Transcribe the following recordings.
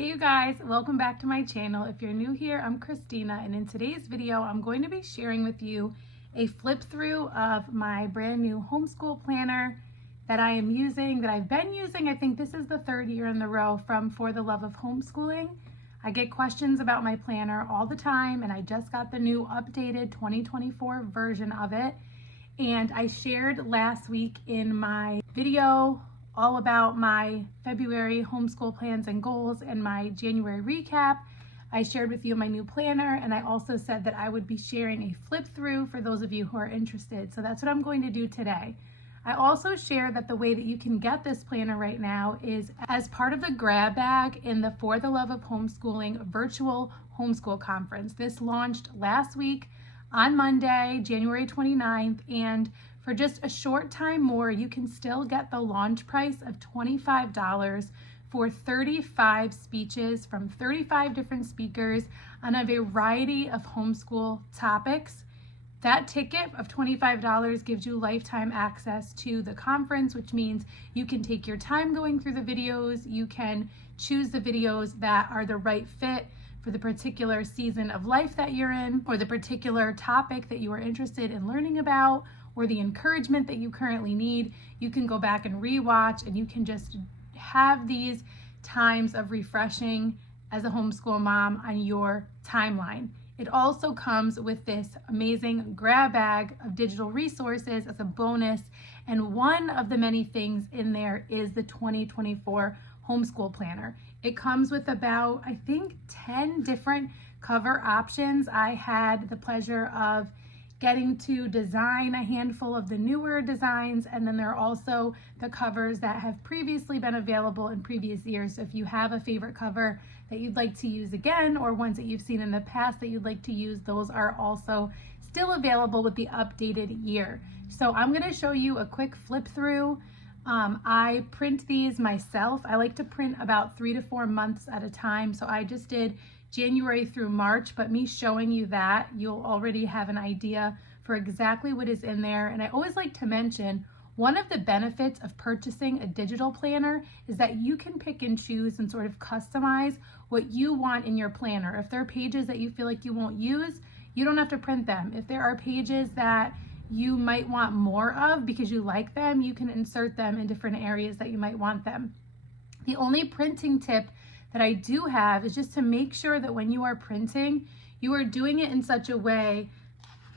Hey you guys, welcome back to my channel. If you're new here, I'm Christina, and in today's video, I'm going to be sharing with you a flip through of my brand new homeschool planner that I am using, that I've been using. I think this is the third year in a row from For the Love of Homeschooling. I get questions about my planner all the time, and I just got the new updated 2024 version of it. And I shared last week in my video all about my February homeschool plans and goals and my January recap. I shared with you my new planner, and I also said that I would be sharing a flip through for those of you who are interested. So that's what I'm going to do today. I also shared that the way that you can get this planner right now is as part of the grab bag in the For the Love of Homeschooling virtual homeschool conference. This launched last week on Monday, January 29th, and for just a short time more, you can still get the launch price of $25 for 35 speeches from 35 different speakers on a variety of homeschool topics. That ticket of $25 gives you lifetime access to the conference, which means you can take your time going through the videos. You can choose the videos that are the right fit for the particular season of life that you're in, or the particular topic that you are interested in learning about, or the encouragement that you currently need. You can go back and rewatch, and you can just have these times of refreshing as a homeschool mom on your timeline. It also comes with this amazing grab bag of digital resources as a bonus, and one of the many things in there is the 2024 homeschool planner. It comes with about, I think, 10 different cover options. I had the pleasure of getting to design a handful of the newer designs, and then there are also the covers that have previously been available in previous years. So if you have a favorite cover that you'd like to use again, or ones that you've seen in the past that you'd like to use, those are also still available with the updated year. So I'm going to show you a quick flip through. I print these myself. I like to print about 3 to 4 months at a time. So I just did January through March, but me showing you that, you'll already have an idea for exactly what is in there. And I always like to mention, one of the benefits of purchasing a digital planner is that you can pick and choose and sort of customize what you want in your planner. If there are pages that you feel like you won't use, you don't have to print them. If there are pages that you might want more of because you like them, you can insert them in different areas that you might want them. The only printing tip that I do have is just to make sure that when you are printing, you are doing it in such a way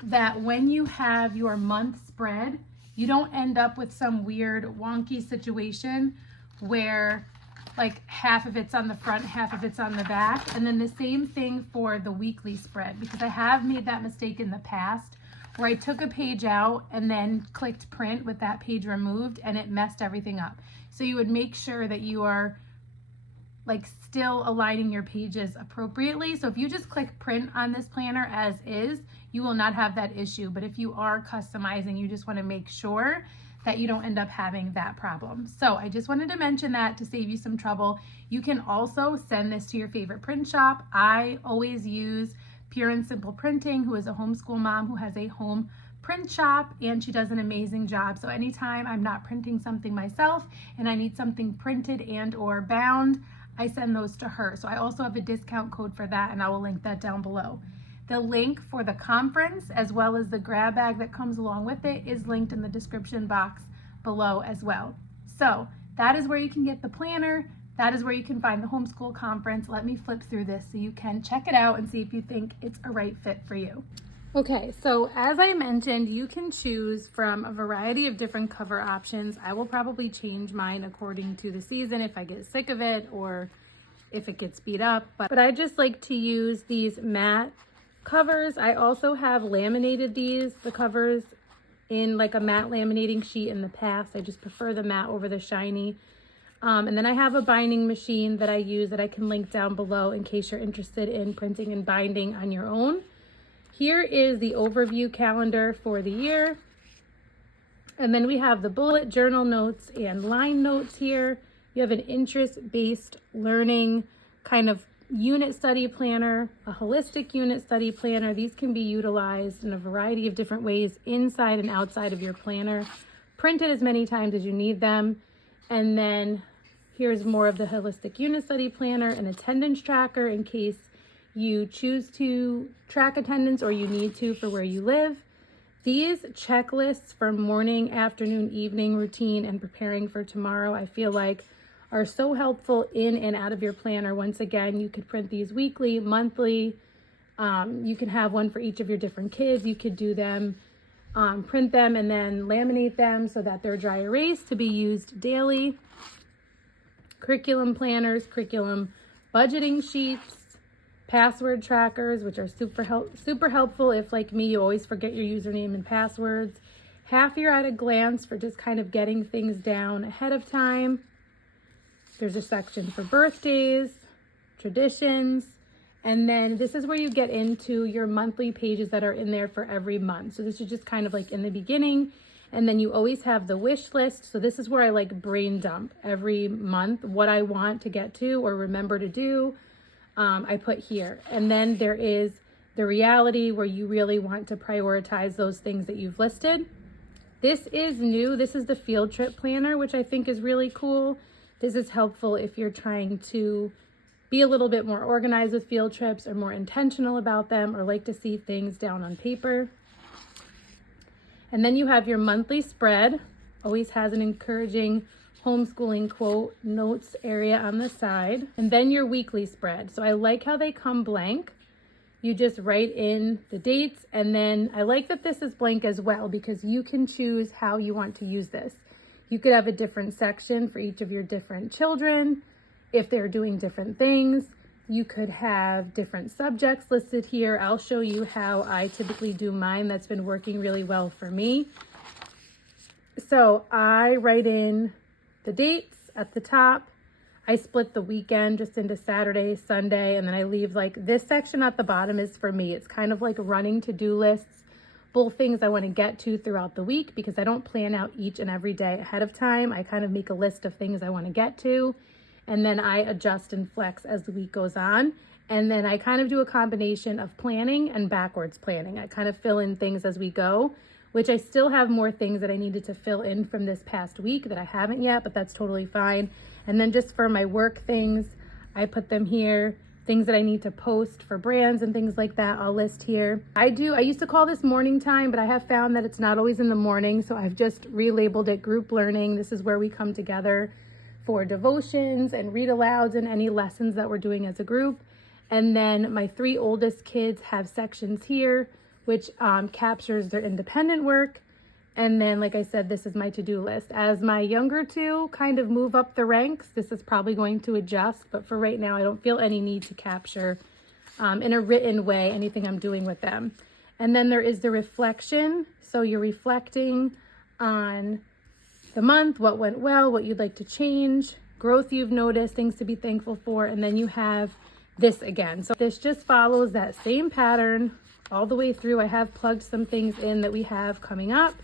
that when you have your month spread, you don't end up with some weird wonky situation where like half of it's on the front, half of it's on the back. And then the same thing for the weekly spread, because I have made that mistake in the past where I took a page out and then clicked print with that page removed, and it messed everything up. So you would make sure that you are like still aligning your pages appropriately. So if you just click print on this planner as is, you will not have that issue. But if you are customizing, you just want to make sure that you don't end up having that problem. So I just wanted to mention that to save you some trouble. You can also send this to your favorite print shop. I always use Pure and Simple Printing, who is a homeschool mom who has a home print shop, and she does an amazing job. So anytime I'm not printing something myself and I need something printed and or bound, I send those to her. So I also have a discount code for that, and I will link that down below. The link for the conference, as well as the grab bag that comes along with it, is linked in the description box below as well. So that is where you can get the planner. That is where you can find the homeschool conference. Let me flip through this so you can check it out and see if you think it's a right fit for you. Okay, so as I mentioned, you can choose from a variety of different cover options. I will probably change mine according to the season if I get sick of it or if it gets beat up. But I just like to use these matte covers. I also have laminated the covers in like a matte laminating sheet in the past. I just prefer the matte over the shiny. And then I have a binding machine that I use that I can link down below in case you're interested in printing and binding on your own. Here is the overview calendar for the year. And then we have the bullet journal notes and line notes here. You have an interest-based learning kind of unit study planner, a holistic unit study planner. These can be utilized in a variety of different ways inside and outside of your planner. Print it as many times as you need them. And then Here's more of the Holistic Unit Study Planner, an attendance tracker in case you choose to track attendance or you need to for where you live. These checklists for morning, afternoon, evening routine and preparing for tomorrow, I feel like are so helpful in and out of your planner. Once again, you could print these weekly, monthly. You can have one for each of your different kids. You could do them, print them and then laminate them so that they're dry erase to be used daily. Curriculum planners, curriculum budgeting sheets, password trackers, which are super helpful if, like me, you always forget your username and passwords. Half year at a glance for just kind of getting things down ahead of time. There's a section for birthdays, traditions, and then this is where you get into your monthly pages that are in there for every month. So this is just kind of like in the beginning. And then you always have the wish list. So this is where I like brain dump every month, what I want to get to or remember to do, I put here. And then there is the reality where you really want to prioritize those things that you've listed. This is new. This is the field trip planner, which I think is really cool. This is helpful if you're trying to be a little bit more organized with field trips or more intentional about them or like to see things down on paper. And then you have your monthly spread, always has an encouraging homeschooling quote notes area on the side. And then your weekly spread. So I like how they come blank. You just write in the dates, and then I like that this is blank as well because you can choose how you want to use this. You could have a different section for each of your different children if they're doing different things. You could have different subjects listed here. I'll show you how I typically do mine. That's been working really well for me. So I write in the dates at the top. I split the weekend just into Saturday, Sunday, and then I leave like this section at the bottom is for me. It's kind of like running to-do lists, both things I want to get to throughout the week because I don't plan out each and every day ahead of time. I kind of make a list of things I want to get to. And then I adjust and flex as the week goes on. And then I kind of do a combination of planning and backwards planning. I kind of fill in things as we go, which I still have more things that I needed to fill in from this past week that I haven't yet, but that's totally fine. And then just for my work things, I put them here. Things that I need to post for brands and things like that, I'll list here. I used to call this morning time, but I have found that it's not always in the morning. So I've just relabeled it group learning. This is where we come together for devotions and read alouds and any lessons that we're doing as a group. And then my 3 oldest kids have sections here, which captures their independent work. And then, like I said, this is my to-do list. As my younger 2 kind of move up the ranks, this is probably going to adjust. But for right now, I don't feel any need to capture in a written way anything I'm doing with them. And then there is the reflection. So you're reflecting on the month, what went well, what you'd like to change, growth you've noticed, things to be thankful for, and then you have this again. So this just follows that same pattern all the way through. I have plugged some things in that we have coming up,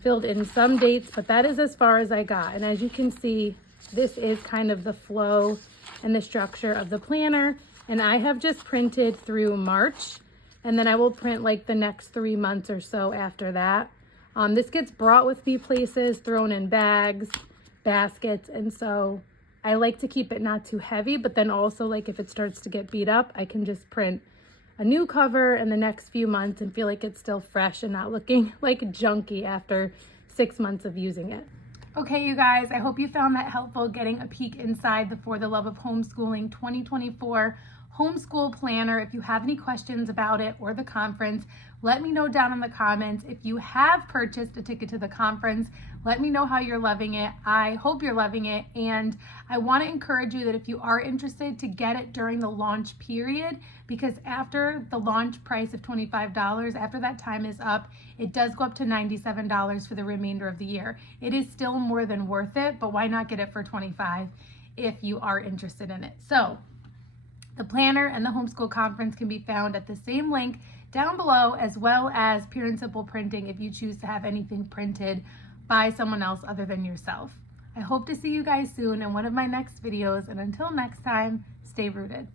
filled in some dates, but that is as far as I got. And as you can see, this is kind of the flow and the structure of the planner. And I have just printed through March, and then I will print like the next 3 months or so after that. This gets brought with me places, thrown in bags, baskets, and so I like to keep it not too heavy, but then also like if it starts to get beat up, I can just print a new cover in the next few months and feel like it's still fresh and not looking like junky after 6 months of using it. Okay, you guys, I hope you found that helpful getting a peek inside the For the Love of Homeschooling 2024 Homeschool Planner. If you have any questions about it or the conference, let me know down in the comments. If you have purchased a ticket to the conference, let me know how you're loving it. I hope you're loving it. And I want to encourage you that if you are interested to get it during the launch period, because after the launch price of $25, after that time is up, it does go up to $97 for the remainder of the year. It is still more than worth it, but why not get it for $25 if you are interested in it? So the planner and the homeschool conference can be found at the same link down below, as well as Pure and Simple Printing if you choose to have anything printed by someone else other than yourself. I hope to see you guys soon in one of my next videos, and until next time, stay rooted.